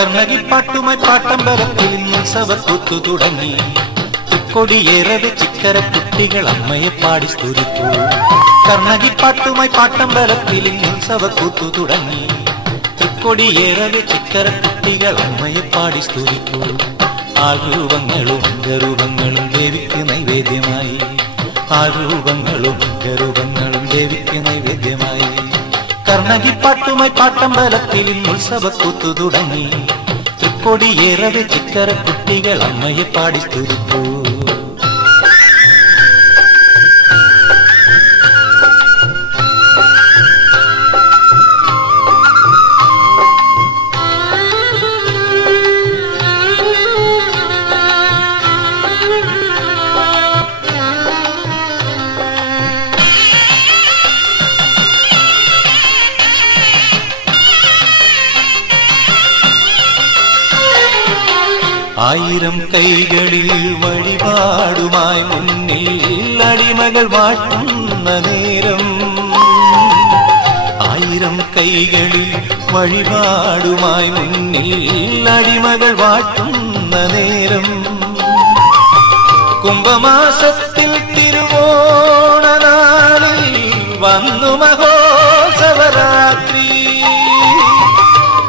കർണകിപ്പാട്ടുമായി പാട്ടമ്പലത്തിൽ ഉത്സവക്കൂത്തു തുടങ്ങി. കൊടിയേറവെ ചിക്കര കുട്ടികൾ അമ്മയെ പാടി സ്തുതിപ്പൂ. കർണകിപ്പാട്ടുമായി പാട്ടമ്പലത്തിൽ ഉത്സവക്കൂത്തു തുടങ്ങി. കൊടിയേറവെ ചിക്കര കുട്ടികൾ അമ്മയെ പാടി സ്തുതിപ്പൂ. ആരൂപങ്ങളും അംഗരൂപങ്ങളും ദേവിക്ക് നൈവേദ്യമായി. ആരൂപങ്ങളും അംഗരൂപങ്ങളും ദേവിക്ക് നൈവേദ്യമായി. കർണകിപ്പാട്ടുമായി പാട്ടമ്പലത്തിൽ ഉത്സവക്കൂത്തു തുടങ്ങി. കൊടിയേറവെ ചിക്കര കുട്ടികൾ അമ്മയെ പാടി സ്തുതിപ്പൂ. ആയിരം കൈകളിൽ വഴിപാടുമായി മുന്നിൽ അടിമകൾ വാട്ടുന്ന നേരം. ആയിരം കൈകളിൽ വഴിപാടുമായി മുന്നിൽ അടിമകൾ വാട്ടുന്ന നേരം. കുംഭമാസത്തിൽ തിരുവോണനാളിൽ വന്നു മഹോത്സവരാത്രി.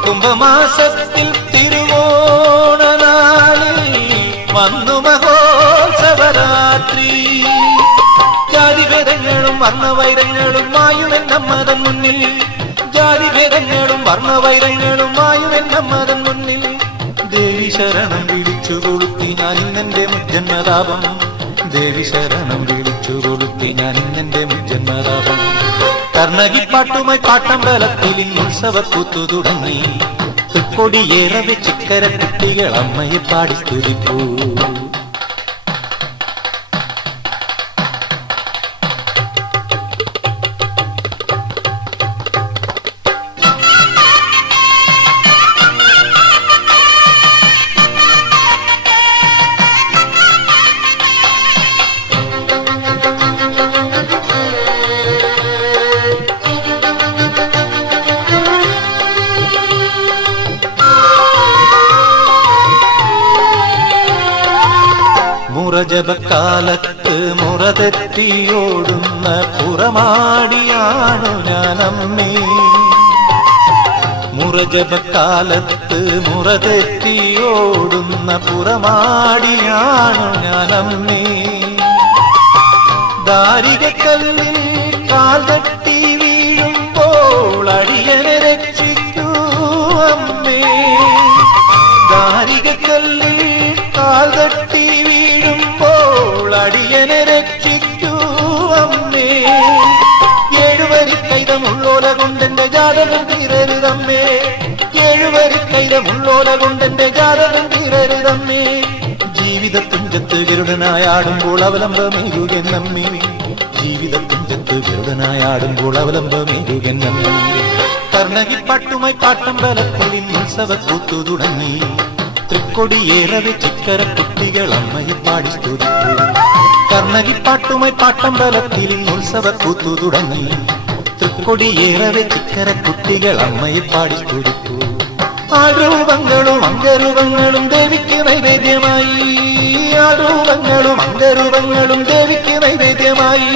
കുംഭമാസത്തിൽ വന്നു മഹോത്സവരാത്രി. ജാതിഭേദങ്ങളും വർണ്ണവൈരങ്ങളും മായുമെന്നമ്മതൻ മുന്നിൽ. ജാതിഭേദങ്ങളും വർണ്ണവൈരങ്ങളും മായുമെന്നമ്മതൻ മുന്നിൽ. ദേവി ശരണം വിളിച്ചു കൊളുത്തി ഞാൻ ഇന്നെന്റെ മുജ്ജന്മതാപം. ദേവി ശരണം വിളിച്ചു കൊളുത്തി ഞാൻ ഇന്നെന്റെ മുജ്ജന്മതാപം. കർണകിപ്പാട്ടുമായി പാട്ടമ്പലത്തിൽ ഉത്സവക്കൂത്തു തുടങ്ങി. കൊടിയേറവെ ചിക്കര കുട്ടികൾ അമ്മയെ പാടി സ്തുതിപ്പൂ. മുറജപക്കാലത്ത് മുറതെറ്റിയോടുന്ന പുറമാടിയാണു ഞാനമ്മേ. മുറജപക്കാലത്ത് മുറതെറ്റിയോടുന്ന പുറമാടിയാണു ഞാനമ്മേ. ദാരികക്കല്ലിൽ കാൽ തട്ടി വീഴുമ്പോൾ അടിയനെ രക്ഷിക്കൂ അമ്മേ. ദാരികക്കല്ലിൽ കാൽ തട്ടി വീഴുമ്പോൾ അടിയനെ രക്ഷിക്കൂ അമ്മേ. ഏഴുവരിക്കൈതമുള്ളോല കൊണ്ടെന്റെ ജാതകം തീരരുതമ്മേ. ഏഴുവരിക്കൈതമുള്ളോല കൊണ്ടെന്റെ ജാതകം തീരരുതമ്മേ. ജീവിതത്തുഞ്ചത്ത് ഗരുഡനായാടുമ്പോൾ അവലംബമേകുകെന്നമ്മേ. ജീവിതത്തുഞ്ചത്ത് ഗരുഡനായാടുമ്പോൾ അവലംബമേകുകെന്നമ്മേ. കർണകിപ്പാട്ടുമായി പാട്ടമ്പലത്തിൽ ഉത്സവക്കൂത്തു തുടങ്ങി. കൊടിയേറവെ ചിക്കര കുട്ടികൾ അമ്മയെ പാടി സ്തുതിപ്പൂ. കർണകിപ്പാട്ടുമായി പാട്ടമ്പലത്തിൽ ഉത്സവക്കൂത്തു തുടങ്ങി. കൊടിയേറവെ ചിക്കര കുട്ടികൾ അമ്മയെ പാടി സ്തുതിപ്പൂ. ആരൂപങ്ങളും അംഗരൂപങ്ങളും ദേവിക്ക് നൈവേദ്യമായി. ആരൂപങ്ങളും അംഗരൂപങ്ങളും ദേവിക്ക് നൈവേദ്യമായി.